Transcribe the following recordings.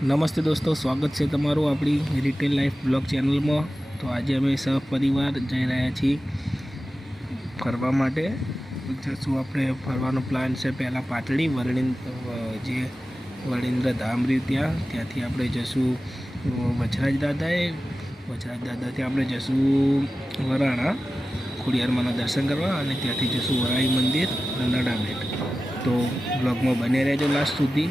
નમસ્તે દોસ્તો, સ્વાગત છે તમારું આપણી રિટેલ લાઈફ બ્લોગ ચેનલમાં। તો આજે અમે સહપરિવાર જઈ રહ્યા છીએ ફરવા માટે। જશું આપણે ફરવાનો પ્લાન છે પહેલાં પાટડી જે વણિન્દ્ર ધામ રહ્યું ત્યાંથી આપણે જશું વચરાજ દાદાથી આપણે જશું વરાણા ખોડિયારમાંના દર્શન કરવા અને ત્યાંથી જશું વરાઈ મંદિર અને નડાબેટ। તો બ્લોગમાં બને રહેજો લાસ્ટ સુધી।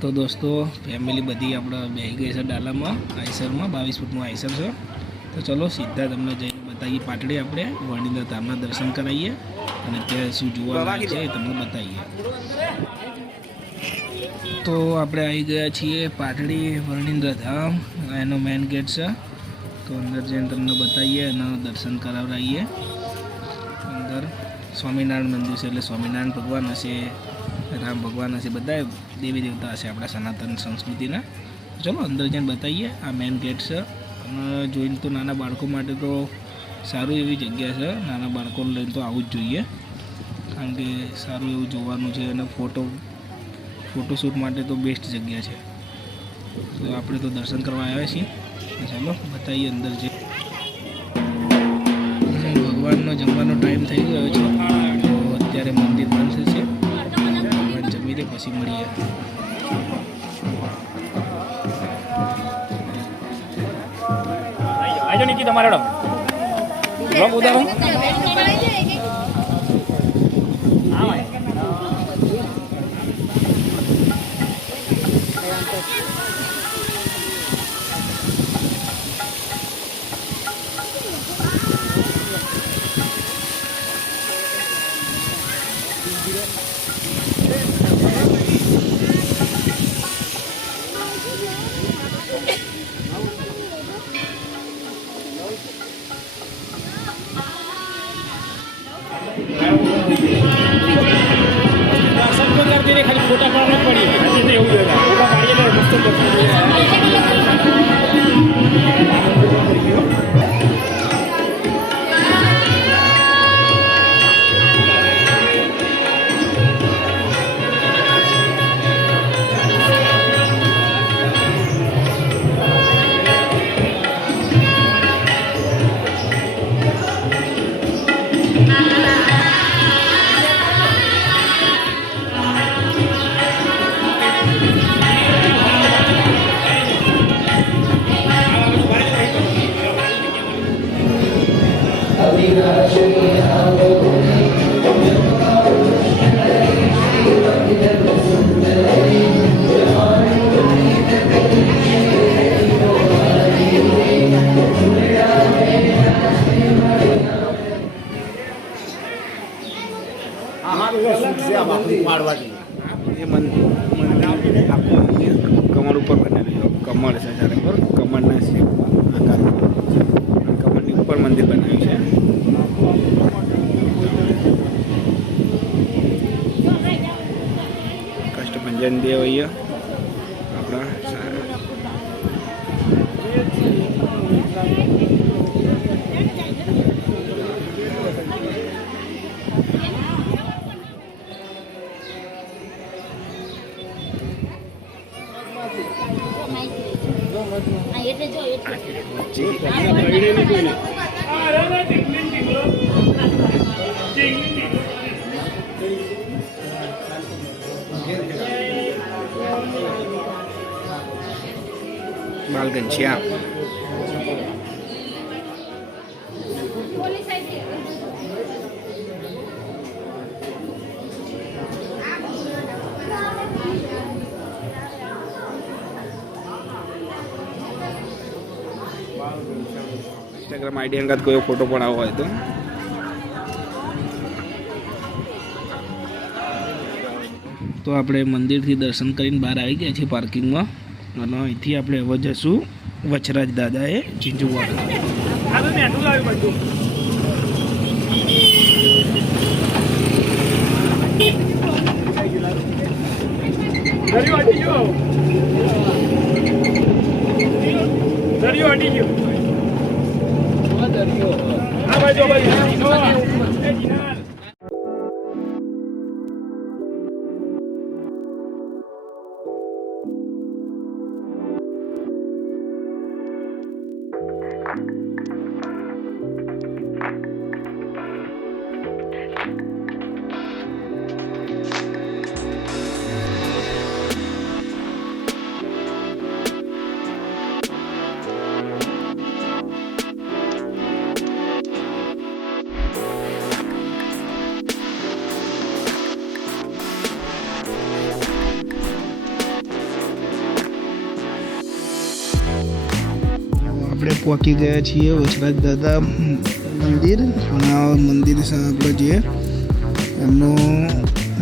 तो दोस्तों फैमिली बधी अपने बेही गई है डाला में आईसर में 22 फूट में आईसर है। तो चलो सीधा तमने जईने बताइए पाटड़ी अपने वणिंद्र धामना दर्शन कराइए और त्या शुं जोवालायक छे तमने बताइए। तो आपणे आई गया छीए पाटड़ी वणिंद्र धाम, एनो मेन गेट है। तो अंदर जईने तमने बताइए और दर्शन करावराइए। अंदर स्वामीनारायण मंदिर से એટલે સ્વામિનારાયણ ભગવાન હશે, રામ ભગવાન હશે, બધા દેવી દેવતા હશે આપણા સનાતન સંસ્કૃતિના। ચલો અંદર જઈને બતાવીએ। આ મેન ગેટ છે અને જોઈને તો નાના બાળકો માટે તો સારું એવી જગ્યા છે। નાના બાળકોને લઈને તો આવું જ જોઈએ કારણ કે સારું એવું જોવાનું છે અને ફોટોશૂટ માટે તો બેસ્ટ જગ્યા છે। તો આપણે તો દર્શન કરવા આવ્યા છીએ। ચાલો બતાવીએ અંદર જે ભગવાનનો જમવાનો ટાઈમ થઈ ગયો છે। તો અત્યારે મંદિર બંધ છે, ભગવાન જમી લે પછી મળીએ। આજો નીકી તમારે બ્લોગ ઉતારો। दर्शन तो करते रहे, खाली फोटा पाड़ना पड़ी फोटा पाड़िए तो मस्त कमर ऊपर बना कमर से जाने पर कमर ना आकार कमर ऊपर मंदिर बनाव्યું છે। કષ્ટભંજન દેવ અહીંયા આપણા बालगंज श्याम इंस्टाग्राम आईडी अंगत कोई फोटो पड़ाव हो तो આપણે મંદિરથી દર્શન કરીને બહાર આવી ગયા છીએ પાર્કિંગમાં અને અહીંથી આપણે હવે જશું વચરાજ દાદાએ ઝીંઝુવાડા। દરિયો હટી ગયો। આ બાજુ પહોંચી ગયા છીએ વચરાજ દાદા મંદિર. અને આ મંદિર છે આપણે જે એમનું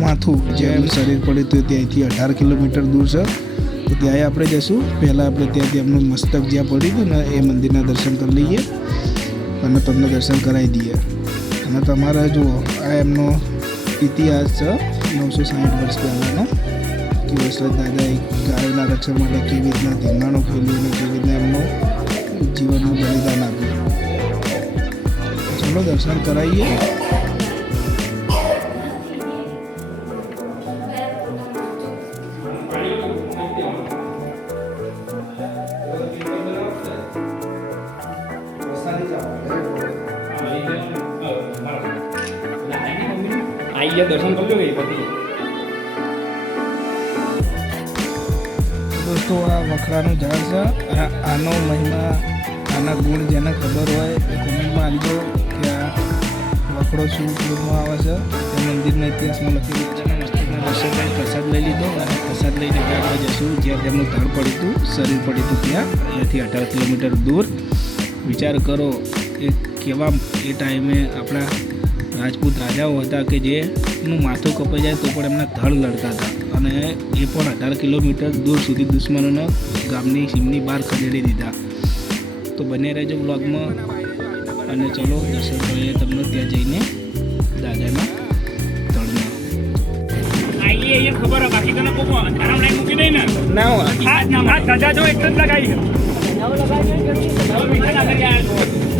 માથું જ્યાં એમનું શરીર પડ્યું હતું ત્યાંથી 18 કિલોમીટર દૂર છે. તો ત્યાં આપણે જઈશું. પહેલાં આપણે ત્યાંથી એમનું મસ્તક જ્યાં પડ્યું હતું ને એ મંદિરના દર્શન કરી લઈએ અને તમને દર્શન કરાવી દઈએ. અને તમારે જુઓ આ એમનો ઇતિહાસ છે 960 વર્ષ પહેલાંનો કે વચરાજ દાદાએ ગાયોના રક્ષણ માટે કેવી રીતના ધીંગાણું ખેલ્યું અને કેવી રીતના એમનું જીવનનું બલિદાન આપ્યું. ચલો દર્શન કરાવીએ. દર્શન કરી લો પછી. દોસ્તો આ વખરાનું ઝાડ છે. આનો મહિમા આના ગુણ જેને ખબર હોય એ કોમેન્ટમાં આપજો કે આ વખડો શું ઉપયોગમાં આવે છે. એ મંદિરના ઇતિહાસમાં લખેલું છે. મસ્તકના દર્શન કરી પ્રસાદ લઈ લીધો અને પ્રસાદ લઈને આપણે જઈશું જ્યાં તેમનું ધડ પડ્યું હતું શરીર પડ્યું હતું ત્યાં અહીંયાથી 18 કિલોમીટર દૂર. વિચાર કરો એ કેવા એ ટાઈમે આપણા રાજપૂત રાજાઓ હતા કે જેનું માથું કપાઈ જાય તો પણ એમના ધડ લડતા હતા અને એ પણ 18 કિલોમીટર દૂર સુધી દુશ્મનોના ગામની સીમની બહાર ખદેડી દીધા. તો બને રહેજો બ્લોગમાં અને ચલો દર્શન કરીએ તમને ત્યાં જઈને દાદાના ધડમાં. ખબર બાકી તને મૂકી દઈ ને ના હોય દાદા જો એક જ લગાવી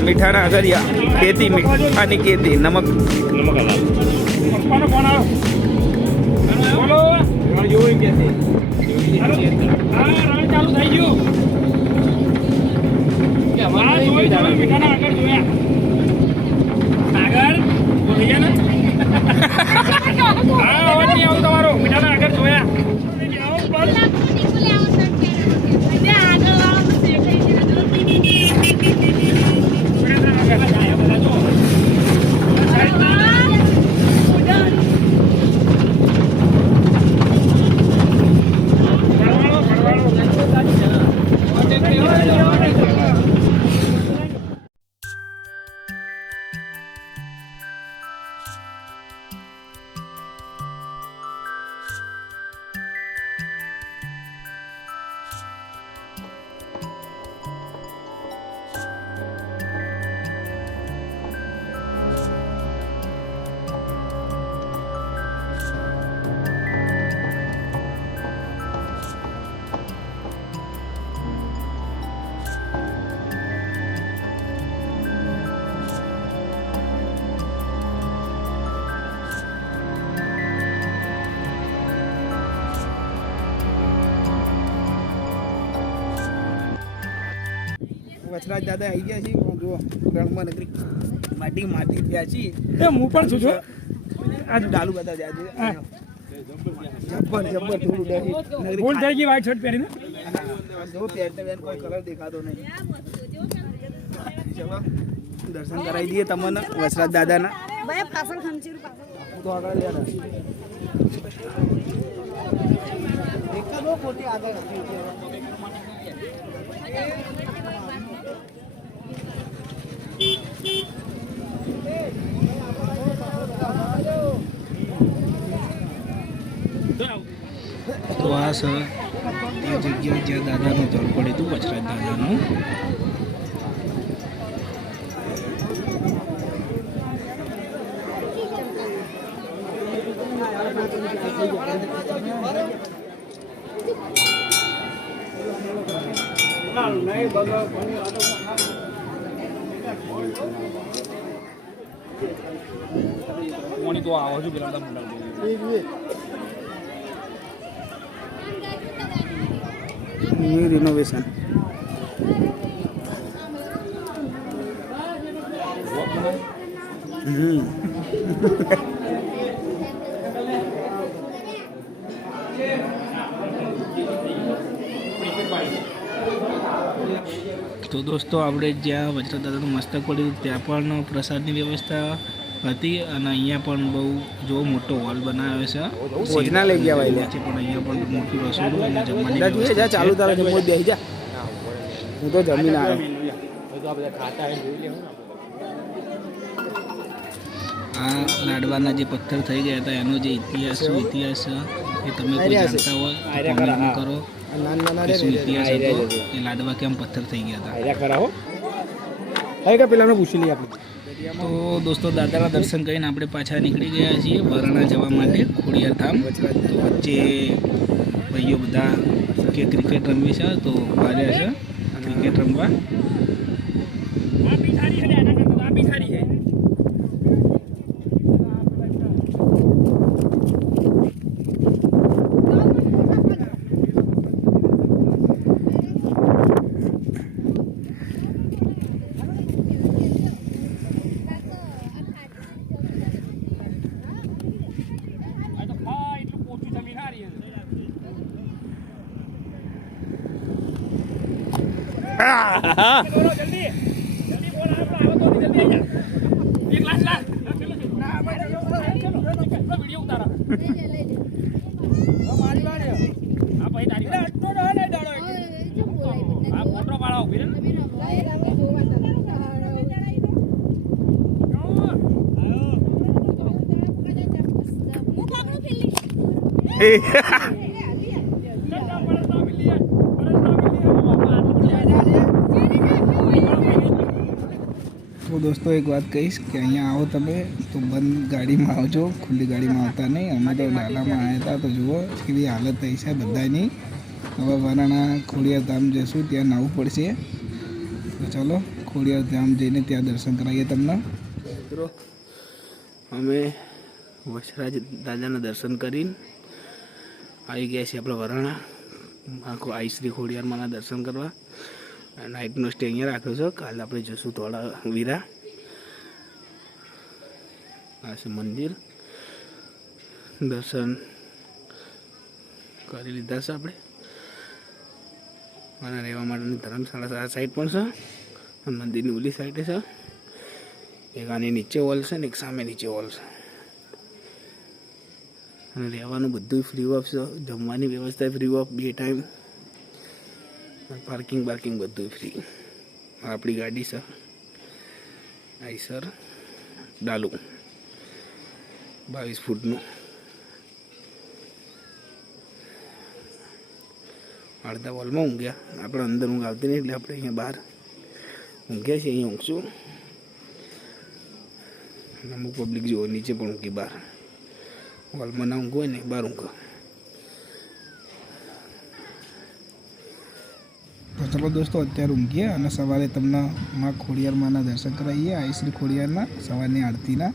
મીઠાના અગરિયા ખેતી મીઠાની ખેતી નમક પપ્પાનો ફોન આવ્યો. બોલો જોયું કે હા રણ ચાલુ થઈ ગયું. મીઠાના આગળ જોયા આગળ બોલી ગયા ને હા અવાજ નહીં આવું તમારો. મીઠાના આગળ જોયા વચરાજ દાદા આવી ગયા છીએ. જુઓ રણમાં નગરી માટી ગયા છીએ. હું પણ છું આ ડાલુ બધા જાય જબ્બર થોડું ભૂલ થઈ ગઈ વ્હાઈટ શર્ટ પહેરીને. જો પેન્ટ કોઈ કલર દેખાતો નહીં. ચલો દર્શન કરાવી દઈએ તમને વચરાજ દાદાના. તો આગળ દેખાડો ખોટી આગળ તો આ સર એ જગ્યા જ્યાં દાદાનું ધડ પડ્યું હતું વચરાજ દાદાનું. કોની તો આવો છું પેલા ન્યૂ રિનોવેશન. તો દોસ્તો આપણે જ્યાં વચરાજ દાદાનું મસ્તક પડ્યું ત્યાં પણ પ્રસાદની વ્યવસ્થા હતી અને અહીંયા પણ બહુ જો મોટો હોલ બનાવ્યો છે. ભોજનાલય ગયા વાય છે પણ અહીંયા પણ મોટું રસોડું અને જમવાની ચાલુ તારે જમવા બેસી જા. હું તો જમીન આવ્યો. આ લાડવાના જે પથ્થર થઈ ગયા હતા એનો જે ઇતિહાસ શું ઇતિહાસ છે એ તમે કોઈ જાણતા હોય તો કોમેન્ટમાં કરો કે શું ઇતિહાસ હતો એ લાડવા કેમ પથ્થર થઈ ગયા હતા. પેલા પૂછી લઈએ આપણે. તો દોસ્તો દાદાના દર્શન કરીને આપણે પાછા નીકળી ગયા છીએ વરણા જવા માટે ખોડિયાર ધામ. તો વચ્ચે ભાઈઓ બધા કે ક્રિકેટ રમવી છે તો બાર્યા છે ક્રિકેટ રમવા. તો દોસ્તો એક વાત કહીશ કે અહીંયા આવો તમે તો બંધ ગાડીમાં આવજો, ખુલ્લી ગાડીમાં આવતા નહીં. અમે તો ડાલામાં આવ્યા હતા તો જુઓ કેવી હાલત થઈ છે બધાની. હવે વરાણા ખોડિયાર ધામ જઈશું, ત્યાં નાવું પડશે. તો ચાલો ખોડિયાર ધામ જઈને ત્યાં દર્શન કરાવીએ તમને. મિત્રો અમે વચરાજ દાદાના દર્શન કરીને આવી ગયા છીએ આપણે વરાણા આખો આઈ શ્રી ખોડિયારમાંના દર્શન કરવા. નાઇટનો સ્ટે અહીંયા રાખ્યો છે. કાલે આપણે જઈશું થોડા વીરા. આ છે મંદિર, દર્શન કરી લીધા છે આપણે. અને રહેવા માટેની ધર્મશાળા આ સાઈડ પણ છે અને મંદિરની ઓલી સાઈડે છે. એક આની નીચે હોલ છે ને એક સામે નીચે હોલ છે. અને રહેવાનું બધું ફ્રી ઓફ છે. જમવાની વ્યવસ્થા ફ્રી ઓફ 2 ટાઈમ. પાર્કિંગ બધું ફ્રી. આપણી ગાડી છે આઈસર ડાલુ 22 ફૂટનું. અડધા હોલમાં ઊંઘ્યા આપણે. અંદર ઊંઘ આવતી નહીં એટલે આપણે અહીંયા બહાર ઊંઘ્યા છીએ. અહીંયા ઊંઘશું. અમુક પબ્લિક જુઓ નીચે પણ ઊંઘી બહાર. હોલમાં ના ઊંઘ હોય ને બહાર ઊંઘ. તો ચલો દોસ્તો અત્યારે ઊંઘીએ અને સવારે તમને માં ખોડિયારમાંના દર્શન કરાવીએ. આઈ શ્રી ખોડિયારના સવારની આરતીના.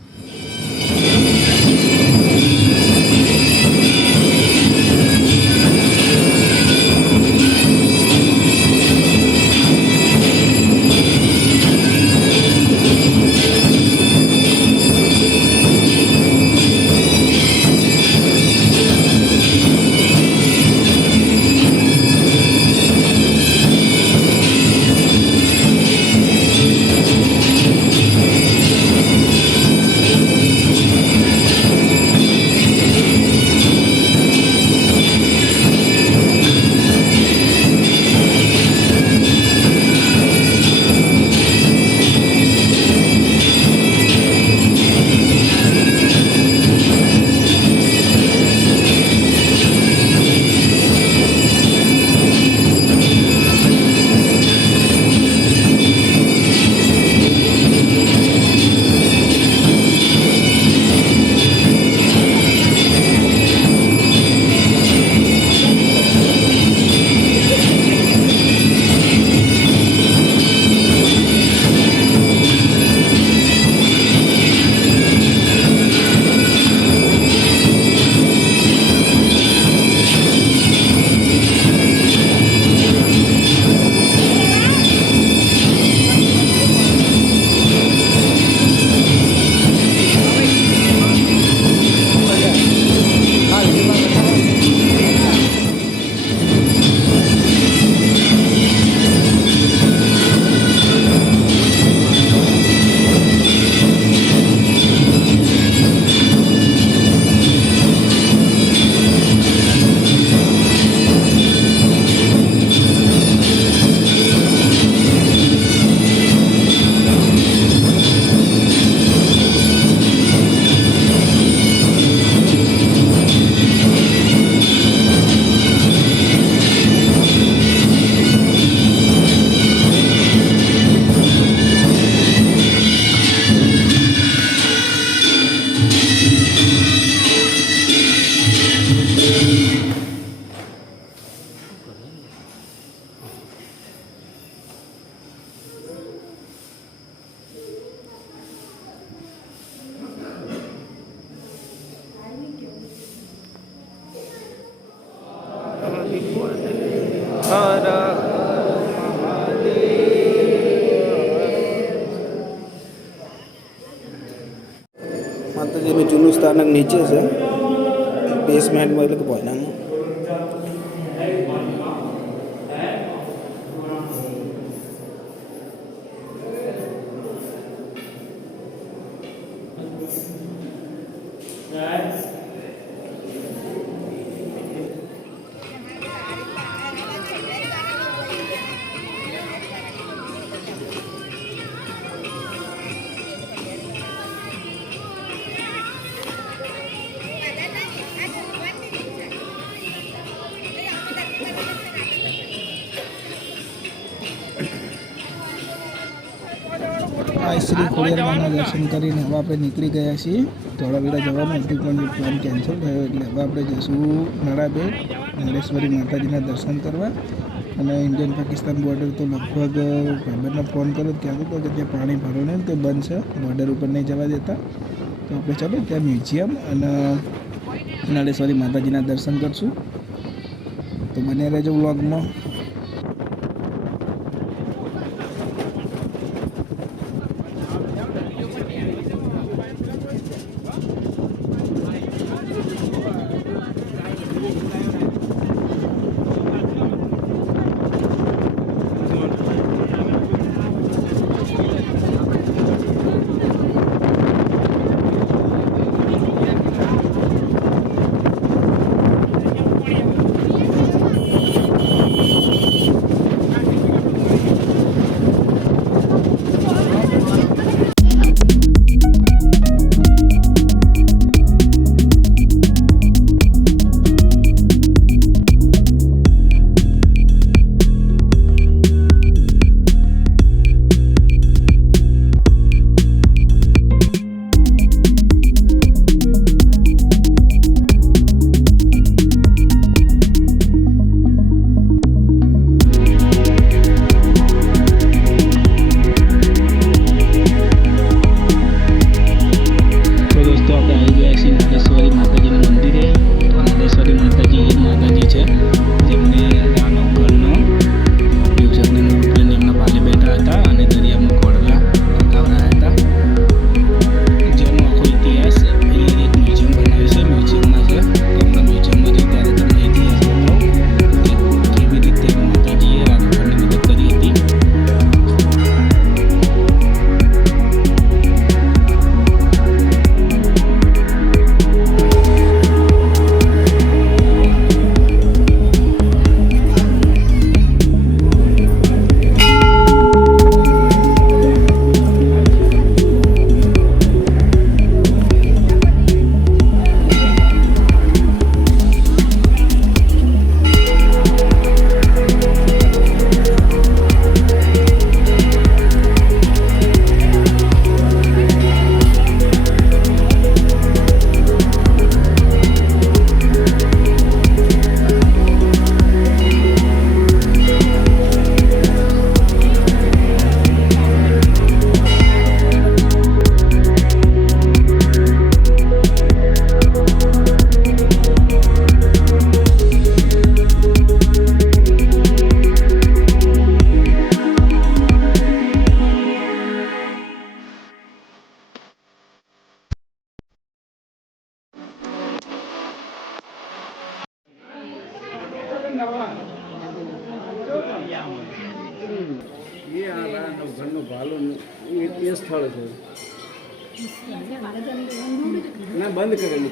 માતાજીનું જૂનું સ્થાનક નીચે છે બેસમેન્ટમાં, એટલે કે ભોયનામાં. આ શ્રી ખોડિયારમાંના દર્શન કરીને હવે આપણે નીકળી ગયા છીએ. ધોળાવીરા જવાનું હતું પણ એ પ્લાન કેન્સલ થયો, એટલે હવે આપણે જઈશું નડાબેટ નળેશ્વરી માતાજીના દર્શન કરવા. અને ઇન્ડિયન પાકિસ્તાન બોર્ડર તો લગભગ ભાઈબંધને ફોન કર્યો, કહેતો હતો કે ત્યાં પાણી ભરવાનું તે બંધ છે, બોર્ડર ઉપર નહીં જવા દેતા. તો આપણે ચાલો ત્યાં મ્યુઝિયમ અને નળેશ્વરી માતાજીના દર્શન કરશું. તો બને રહેજો વ્લોગમાં. એ સ્થળ છે ના બંધ કરેલું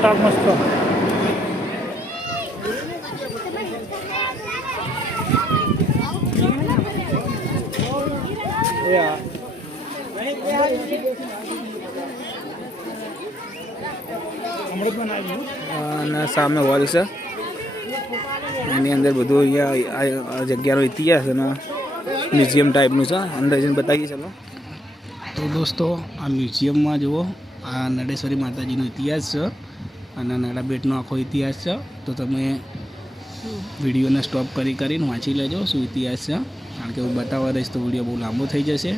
શાક મસ્ત અને સામે હોલ છે એની અંદર બધું અહીંયા આ જગ્યાનો ઇતિહાસ અને મ્યુઝિયમ ટાઈપનું છે. અંદર જઈને બતાવીએ ચાલો. તો દોસ્તો આ મ્યુઝિયમમાં જુઓ આ નળેશ્વરી માતાજીનો ઇતિહાસ છે અને નડાબેટનો આખો ઇતિહાસ છે. તો તમે વિડીયોને સ્ટોપ કરીને વાંચી લેજો શું ઇતિહાસ છે, કારણ કે હું બતાવવા રહીશ તો વિડીયો બહુ લાંબો થઈ જશે.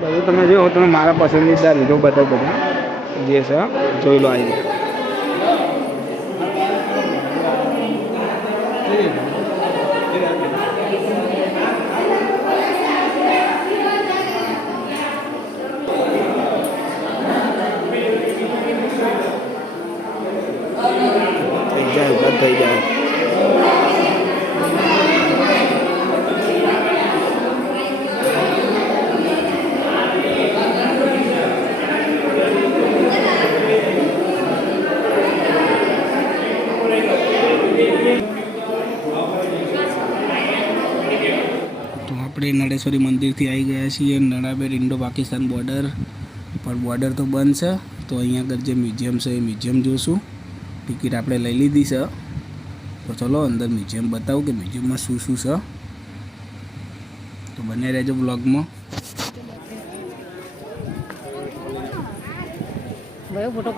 બધું તમે જો તમે મારા પસંદીદા લીધો બધા બધા જે છે જોઈ લો આવી થઈ જાય ઉભા થઈ જાય. તો આપણે નળેશ્વરી મંદિરથી આવી ગયા છીએ નડાબેટ ઇન્ડો પાકિસ્તાન બોર્ડર, પણ બોર્ડર તો બંધ છે. તો અહીંયા આગળ જે મ્યુઝિયમ છે એ મ્યુઝિયમ જોઈશું. ટિકિટ આપણે લઈ લીધી છે, તો ચલો અંદર મ્યુઝિયમ બતાવું કે મ્યુઝિયમમાં શું શું છે. તો બને રહેજો બ્લોગમાં. ફોટો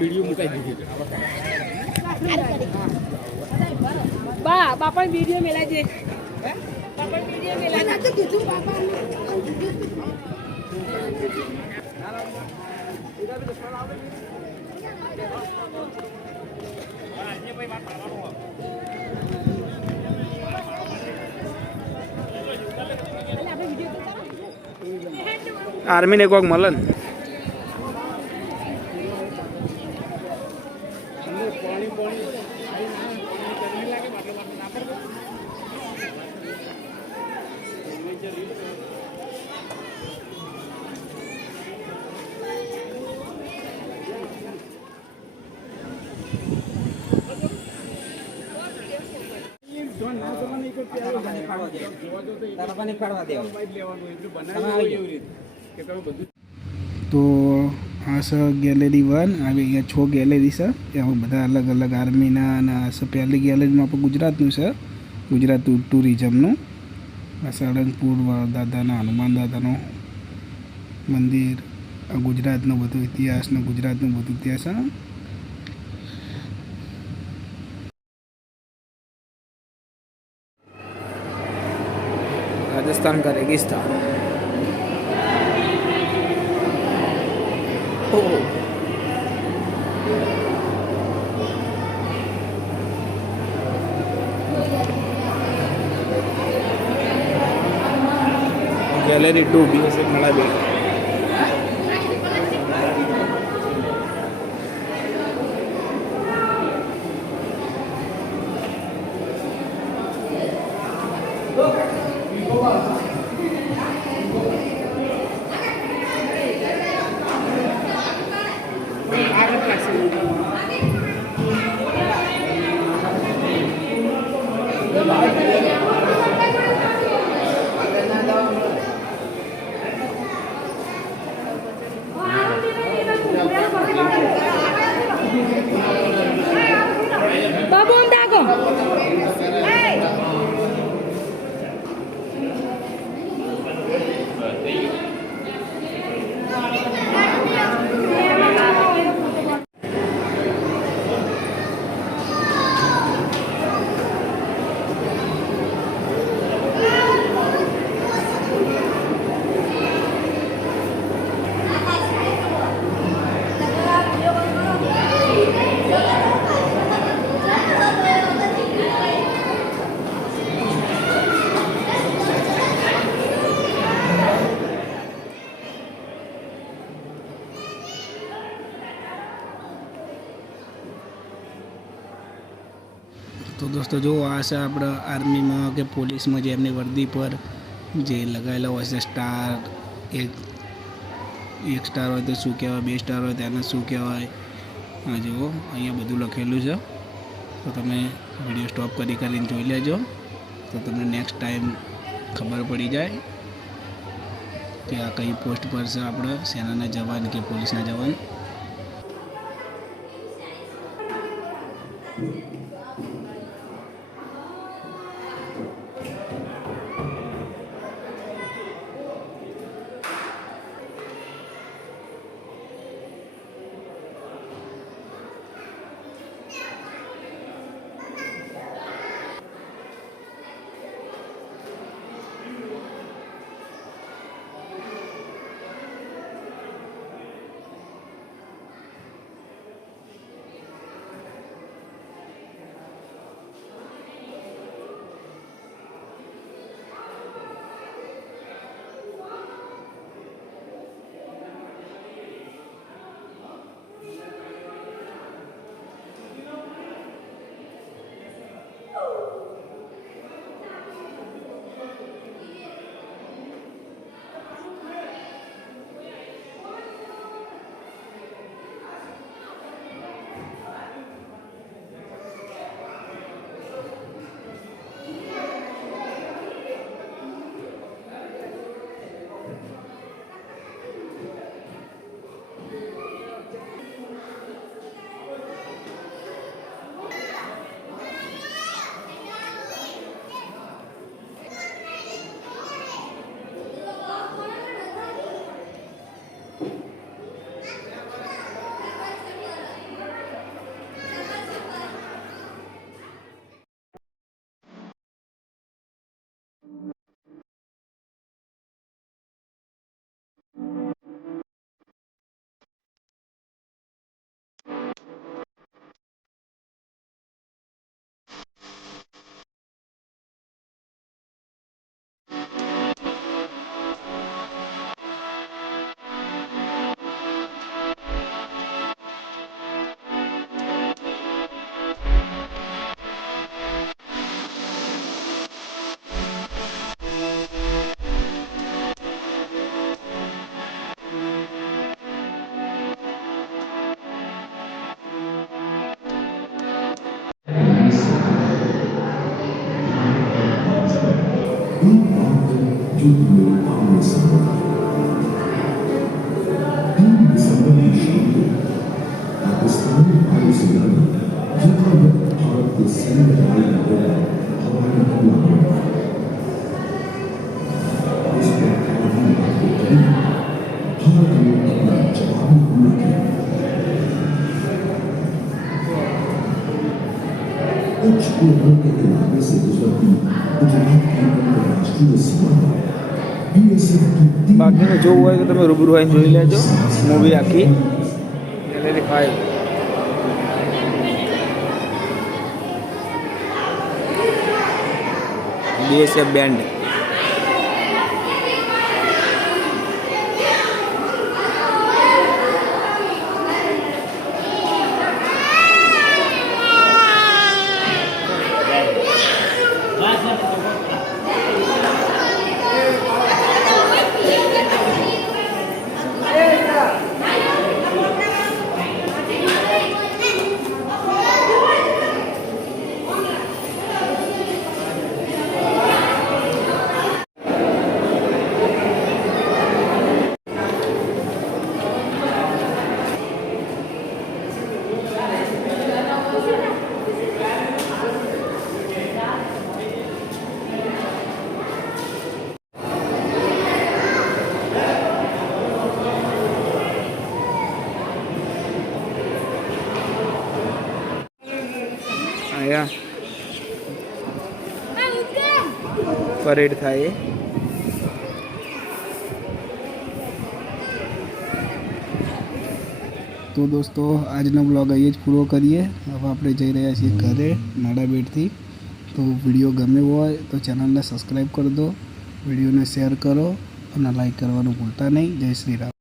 વિડીયો મુકાઈ દીધી બાપા વિડીયો મેલા છે. બાપા વિડીયો મેલા તો કીધું બાપા આર્મીને કોઈક મળે ને તો આ છે ગેલેરી 1. આવી અહીંયા 6 ગેલેરી છે, એમાં બધા અલગ અલગ આર્મીના અને આ છે પહેલી ગેલેરીમાં પણ ગુજરાતનું છે, ગુજરાત ટુરિઝમનું. આ સાળંગપુર દાદાના હનુમાન દાદાનું મંદિર, આ ગુજરાતનો બધો ઇતિહાસનો ગુજરાતનું બધું ઇતિહાસ છે. राजस्थान का रेगिस्तान. Gallery 2 BSF नड़ाबेट. તો દોસ્તો જો આ છે આપણે આર્મીમાં કે પોલીસમાં જે એમની વર્દી પર જે લગાવેલા હોય છે સ્ટાર, એક સ્ટાર હોય તો શું કહેવાય, 2 સ્ટાર હોય તેને શું કહેવાય. આ જુઓ અહીંયા બધું લખેલું છે. તો તમે વિડીયો સ્ટોપ કરીને જોઈ લેજો, તો તમને નેક્સ્ટ ટાઈમ ખબર પડી જાય કે આ કઈ પોસ્ટ પર છે આપણે સેનાના જવાન કે પોલીસના જવાન. બાકીને જોવું હોય તો તમે રૂબરૂ આવીને જોઈ લેજો મૂવી આખી ગેલેરી 5. BSF band. અહીંયા પરેડ થાય. તો દોસ્તો આજનો બ્લોગ અહીં જ પૂરો કરીએ. હવે આપણે જઈ રહ્યા છીએ ઘરે નાડાબેટથી. તો વિડીયો ગમે હોય તો ચેનલને સબસ્ક્રાઈબ કરી દો, વિડીયોને શેર કરો અને લાઈક કરવાનું ભૂલતા નહીં. જય શ્રી રામ.